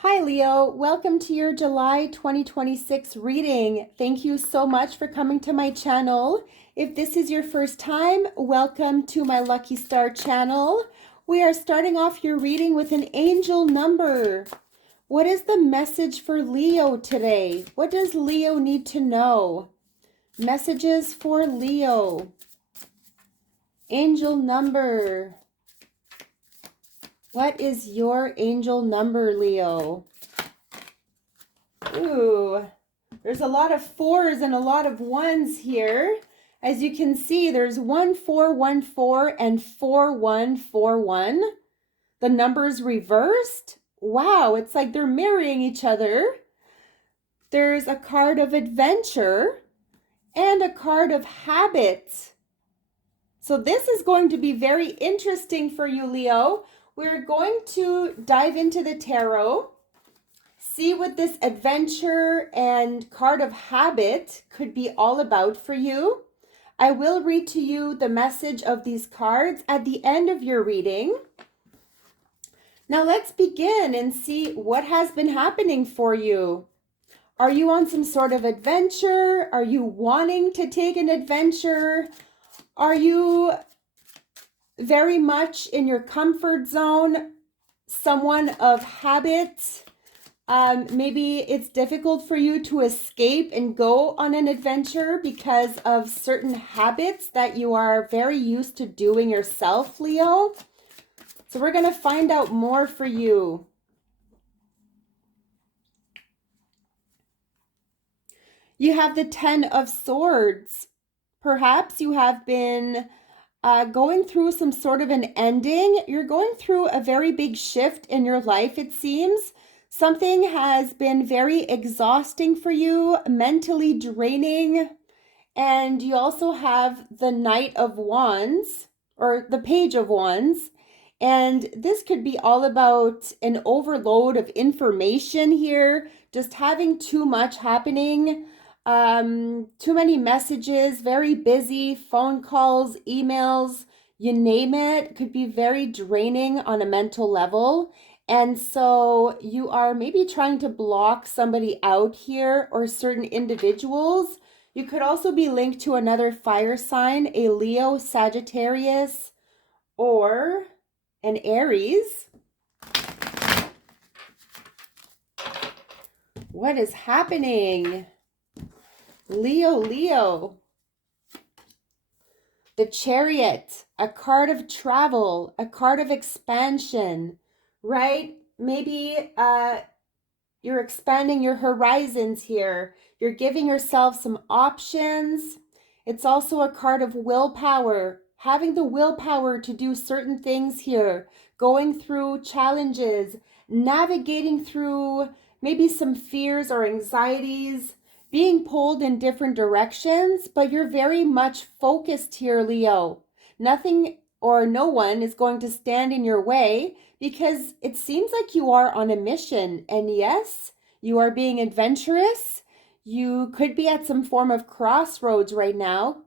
Hi, Leo. Welcome to your July 2026 reading. Thank you so much for coming to my channel. If this is your first time, welcome to my Lucky Star channel. We are starting off your reading with an angel number. What is the message for Leo today? What does Leo need to know? Messages for Leo. Angel number. What is your angel number, Leo? Ooh, there's a lot of fours and a lot of ones here. As you can see, there's 1414 and 4141. The numbers reversed. Wow, it's like they're mirroring each other. There's a card of adventure and a card of habit. So this is going to be very interesting for you, Leo. We're going to dive into the tarot, see what this adventure and card of habit could be all about for you. I will read to you the message of these cards at the end of your reading. Now let's begin and see what has been happening for you. Are you on some sort of adventure? Are you wanting to take an adventure? Are you very much in your comfort zone? Someone of habit? Maybe it's difficult for you to escape and go on an adventure because of certain habits that you are very used to doing yourself, Leo. So we're going to find out more for you. You have the Ten of Swords. Perhaps you have been going through some sort of an ending. You're going through a very big shift in your life, it seems. Something has been very exhausting for you, mentally draining. And you also have the Knight of Wands, or the Page of Wands. And this could be all about an overload of information here, just having too much happening, too many messages, very busy, phone calls, emails, you name it, could be very draining on a mental level. And so you are maybe trying to block somebody out here or certain individuals. You could also be linked to another fire sign, a Leo, Sagittarius, or an Aries. What is happening? Leo. The Chariot, a card of travel, a card of expansion, right? Maybe you're expanding your horizons here. You're giving yourself some options. It's also a card of willpower, having the willpower to do certain things here, going through challenges, navigating through maybe some fears or anxieties, being pulled in different directions, but you're very much focused here, Leo. Nothing or no one is going to stand in your way because it seems like you are on a mission. And yes, you are being adventurous. You could be at some form of crossroads right now,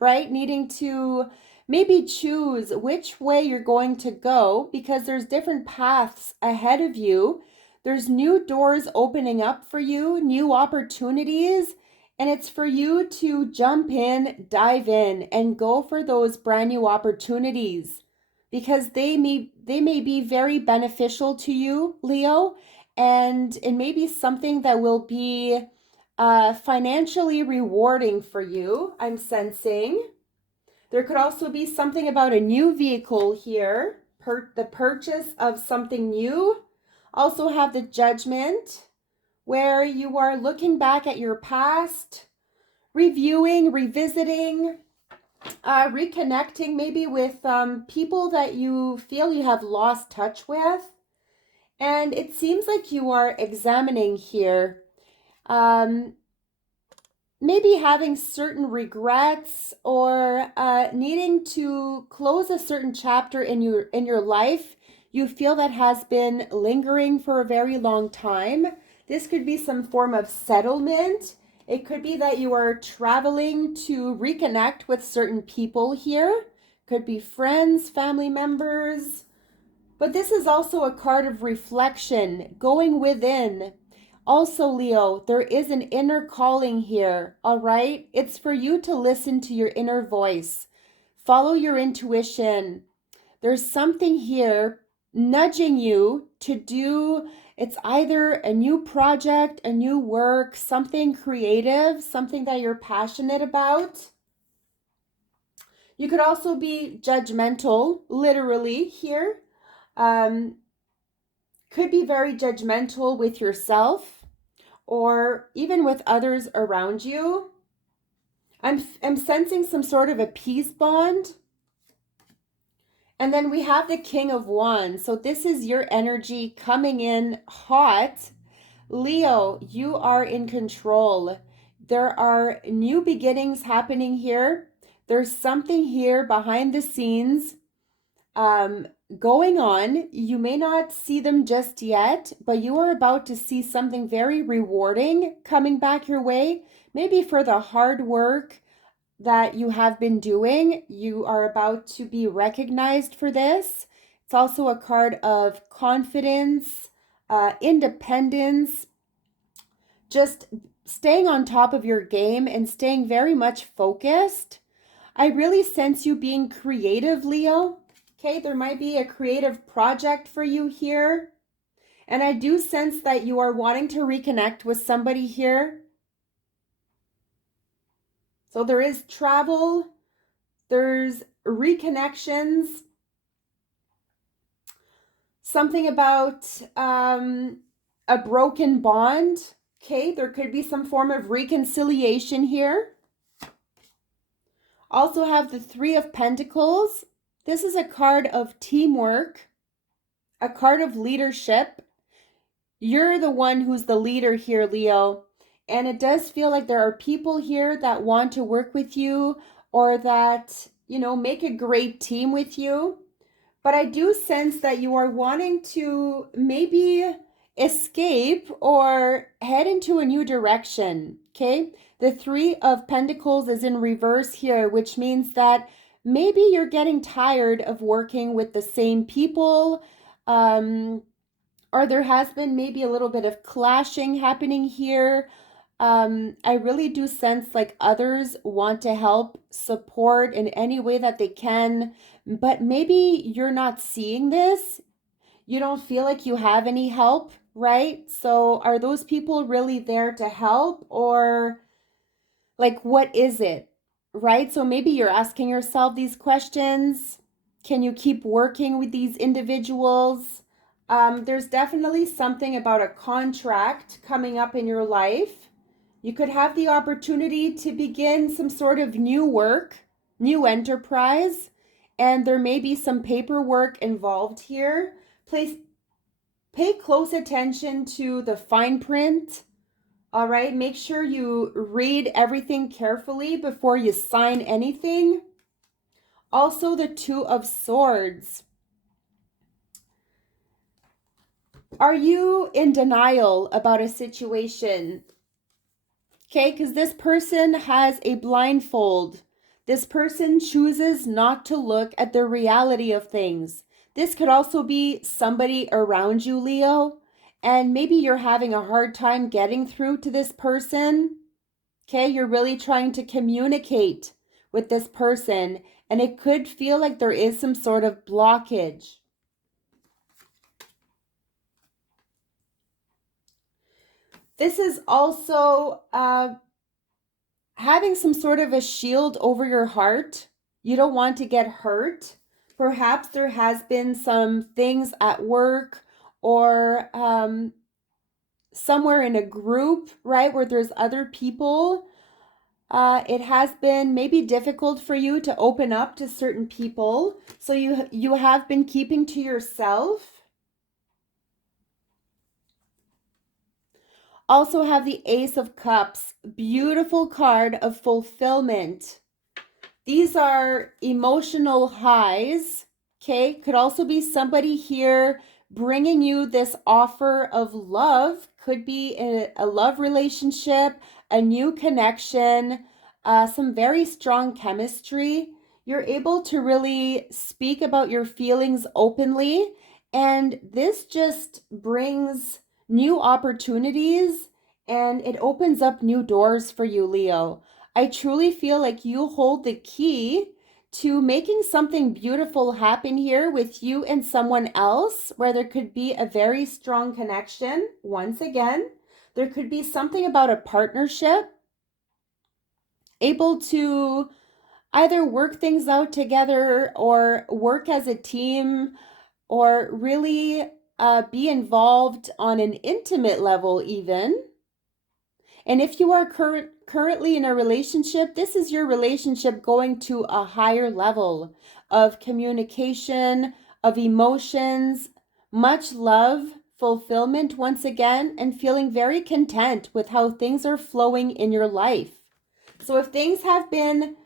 right? Needing to maybe choose which way you're going to go because there's different paths ahead of you. There's new doors opening up for you, new opportunities, and it's for you to jump in, dive in, and go for those brand new opportunities because they may be very beneficial to you, Leo, and it may be something that will be financially rewarding for you, I'm sensing. There could also be something about a new vehicle here, the purchase of something new. Also have the Judgment, where you are looking back at your past, reviewing, revisiting, reconnecting maybe with people that you feel you have lost touch with. And it seems like you are examining here, maybe having certain regrets or needing to close a certain chapter in your life. You feel that has been lingering for a very long time. This could be some form of settlement. It could be that you are traveling to reconnect with certain people here. Could be friends, family members, But this is also a card of reflection, going within. Also, Leo, there is an inner calling here, all right? It's for you to listen to your inner voice, follow your intuition. There's something here nudging you to do. It's either a new project, a new work, something creative, something that you're passionate about. You could also be judgmental, literally, here. Um, could be very judgmental with yourself or even with others around you. I'm sensing some sort of a peace bond. And then we have the King of Wands. So this is your energy coming in hot. Leo, you are in control. There are new beginnings happening here. There's something here behind the scenes um, going on. You may not see them just yet, but you are about to see something very rewarding coming back your way. Maybe for the hard work that you have been doing, you are about to be recognized for this. It's also a card of confidence, independence, just staying on top of your game and staying very much focused. I really sense you being creative, Leo. Okay, there might be a creative project for you here. And I do sense that you are wanting to reconnect with somebody here. So there is travel, there's reconnections, something about a broken bond. Okay, there could be some form of reconciliation here. Also have the Three of Pentacles. This is a card of teamwork, a card of leadership. You're the one who's the leader here, Leo. And it does feel like there are people here that want to work with you or that, make a great team with you. But I do sense that you are wanting to maybe escape or head into a new direction. Okay. The Three of Pentacles is in reverse here, which means that maybe you're getting tired of working with the same people. Or there has been maybe a little bit of clashing happening here. I really do sense like others want to help support in any way that they can, but maybe you're not seeing this. You don't feel like you have any help, right? So are those people really there to help or like what is it? Right? So maybe you're asking yourself these questions. Can you keep working with these individuals? There's definitely something about a contract coming up in your life. You could have the opportunity to begin some sort of new work, new enterprise, and there may be some paperwork involved here. Please pay close attention to the fine print. All right, make sure you read everything carefully before you sign anything. Also, the Two of Swords. Are you in denial about a situation? Okay, because this person has a blindfold. This person chooses not to look at the reality of things. This could also be somebody around you, Leo, and maybe you're having a hard time getting through to this person. Okay, you're really trying to communicate with this person, and it could feel like there is some sort of blockage. This is also having some sort of a shield over your heart. You don't want to get hurt. Perhaps there has been some things at work or somewhere in a group, right, where there's other people. It has been maybe difficult for you to open up to certain people. So you have been keeping to yourself. Also have the Ace of Cups, beautiful card of fulfillment. These are emotional highs, okay? Could also be somebody here bringing you this offer of love. Could be a love relationship, a new connection, some very strong chemistry. You're able to really speak about your feelings openly And this just brings new opportunities and it opens up new doors for you, Leo. I truly feel like you hold the key to making something beautiful happen here with you and someone else, where there could be a very strong connection. Once again, there could be something about a partnership, able to either work things out together or work as a team or really be involved on an intimate level, even. And if you are currently in a relationship, this is your relationship going to a higher level of communication, of emotions, much love, fulfillment once again, and feeling very content with how things are flowing in your life. So if things have been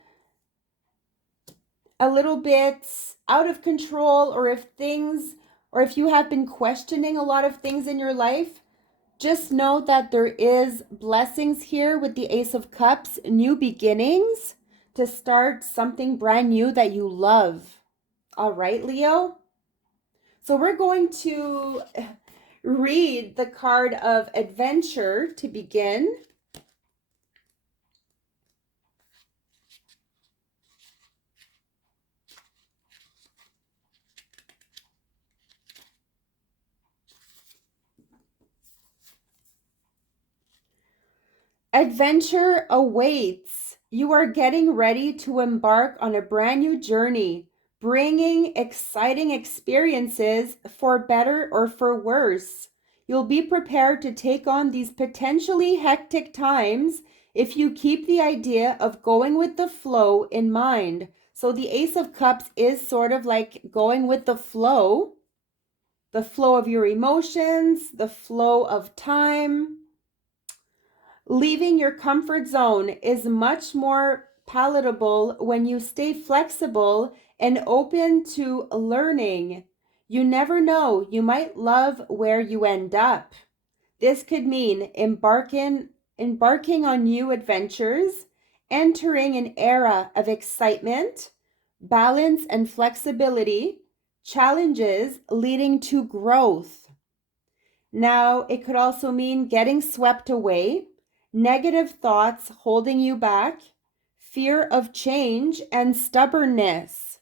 a little bit out of control, or if you have been questioning a lot of things in your life, just know that there is blessings here with the Ace of Cups, new beginnings to start something brand new that you love. All right, Leo? So we're going to read the card of adventure to begin. Adventure awaits. You are getting ready to embark on a brand new journey, bringing exciting experiences for better or for worse. You'll be prepared to take on these potentially hectic times if you keep the idea of going with the flow in mind. So the Ace of Cups is sort of like going with the flow of your emotions, the flow of time. Leaving your comfort zone is much more palatable when you stay flexible and open to learning. You never know, you might love where you end up. This could mean embarking on new adventures, entering an era of excitement, balance and flexibility, challenges leading to growth. Now, it could also mean getting swept away, negative thoughts holding you back, fear of change, and stubbornness.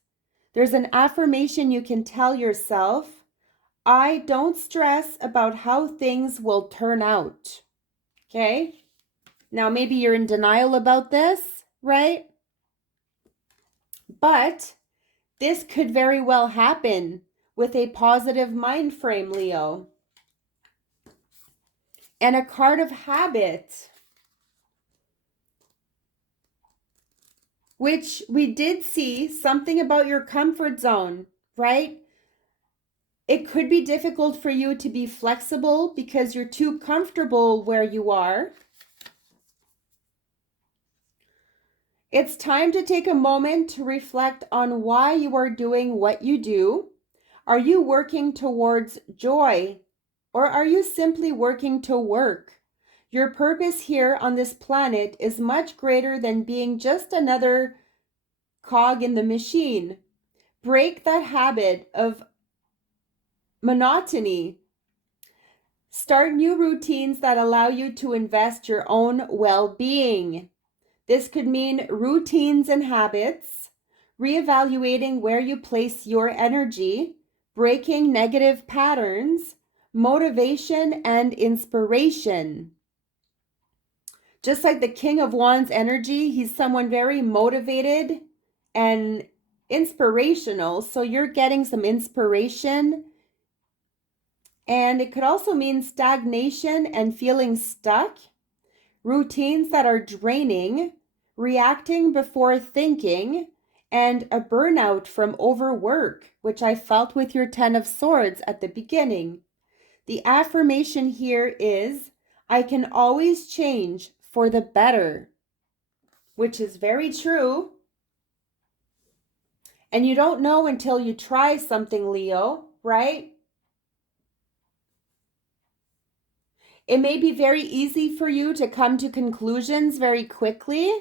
There's an affirmation you can tell yourself: I don't stress about how things will turn out. Okay? Now, maybe you're in denial about this, right? But this could very well happen with a positive mind frame, Leo. And a card of habit, which we did see something about your comfort zone, right? It could be difficult for you to be flexible because you're too comfortable where you are. It's time to take a moment to reflect on why you are doing what you do. Are you working towards joy, or are you simply working to work? Your purpose here on this planet is much greater than being just another cog in the machine. Break that habit of monotony. Start new routines that allow you to invest your own well-being. This could mean routines and habits, reevaluating where you place your energy, breaking negative patterns, motivation and inspiration. Just like the King of Wands energy, he's someone very motivated and inspirational. So you're getting some inspiration. And it could also mean stagnation and feeling stuck, routines that are draining, reacting before thinking, and a burnout from overwork, which I felt with your Ten of Swords at the beginning. The affirmation here is, I can always change for the better, which is very true. And you don't know until you try something, Leo, right? It may be very easy for you to come to conclusions very quickly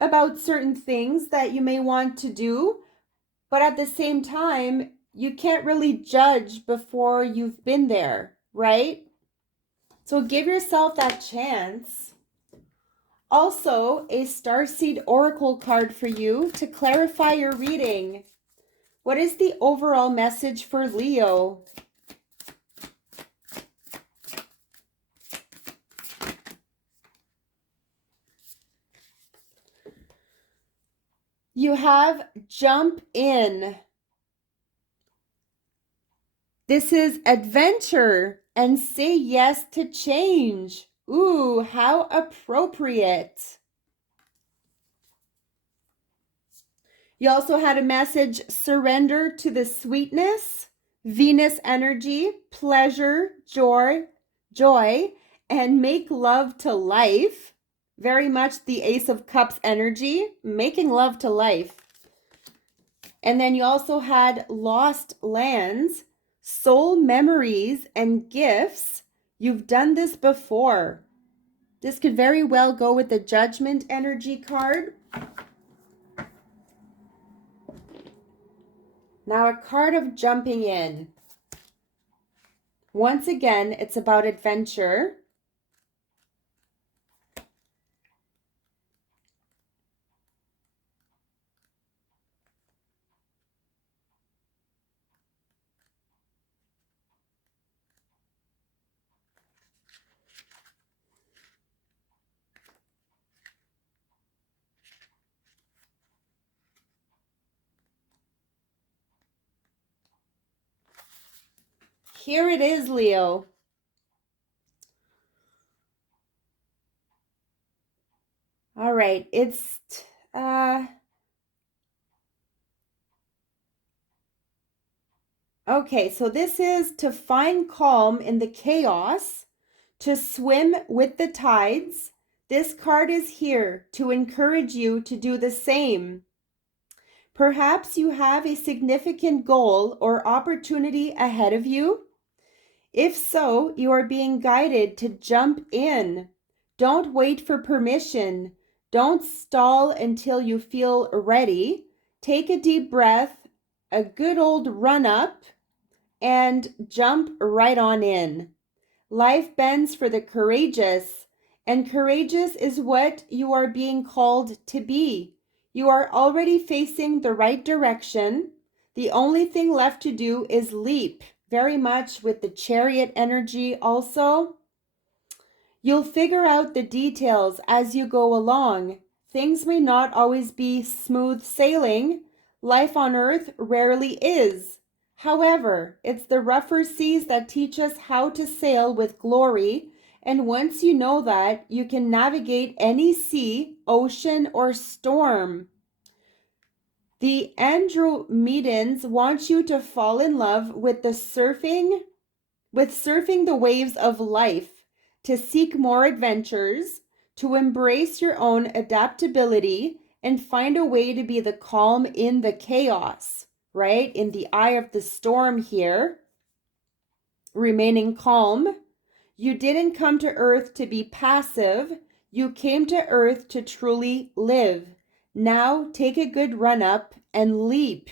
about certain things that you may want to do, but at the same time, you can't really judge before you've been there, right? So give yourself that chance. Also, a Starseed Oracle card for you to clarify your reading. What is the overall message for Leo? You have jump in. This is adventure and say yes to change. Ooh, how appropriate. You also had a message, surrender to the sweetness, Venus energy, pleasure, joy, and make love to life. Very much the Ace of Cups energy, making love to life. And then you also had lost lands, soul memories, and gifts. You've done this before. This could very well go with the Judgment energy card. Now a card of jumping in. Once again, it's about adventure. Here it is, Leo. All right, it's okay, so this is to find calm in the chaos, to swim with the tides. This card is here to encourage you to do the same. Perhaps you have a significant goal or opportunity ahead of you. If so, you are being guided to jump in. Don't wait for permission. Don't stall until you feel ready. Take a deep breath, a good old run up, and jump right on in. Life bends for the courageous, and courageous is what you are being called to be. You are already facing the right direction. The only thing left to do is leap. Very much with the Chariot energy also. You'll figure out the details as you go along. Things may not always be smooth sailing. Life on Earth rarely is. However, it's the rougher seas that teach us how to sail with glory, and once you know that, you can navigate any sea, ocean, or storm. The Andromedans want you to fall in love with surfing the waves of life, to seek more adventures, to embrace your own adaptability, and find a way to be the calm in the chaos, right? In the eye of the storm here, remaining calm. You didn't come to Earth to be passive. You came to Earth to truly live. Now take a good run up and leap.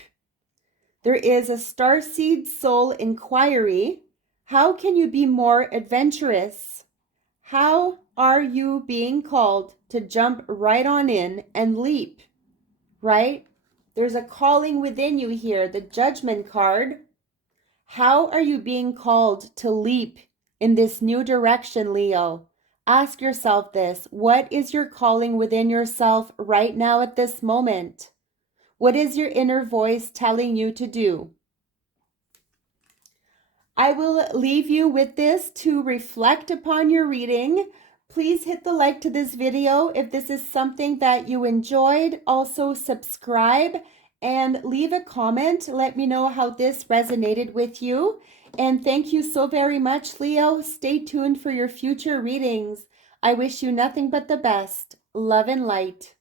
There is a Starseed Soul inquiry. How can you be more adventurous? How are you being called to jump right on in and leap? Right? There's a calling within you here, the Judgment card. How are you being called to leap in this new direction, Leo? Ask yourself this. What is your calling within yourself right now at this moment? What is your inner voice telling you to do? I will leave you with this to reflect upon your reading. Please hit the like to this video if this is something that you enjoyed. Also subscribe and leave a comment. Let me know how this resonated with you. And thank you so very much, Leo. Stay tuned for your future readings. I wish you nothing but the best. Love and light.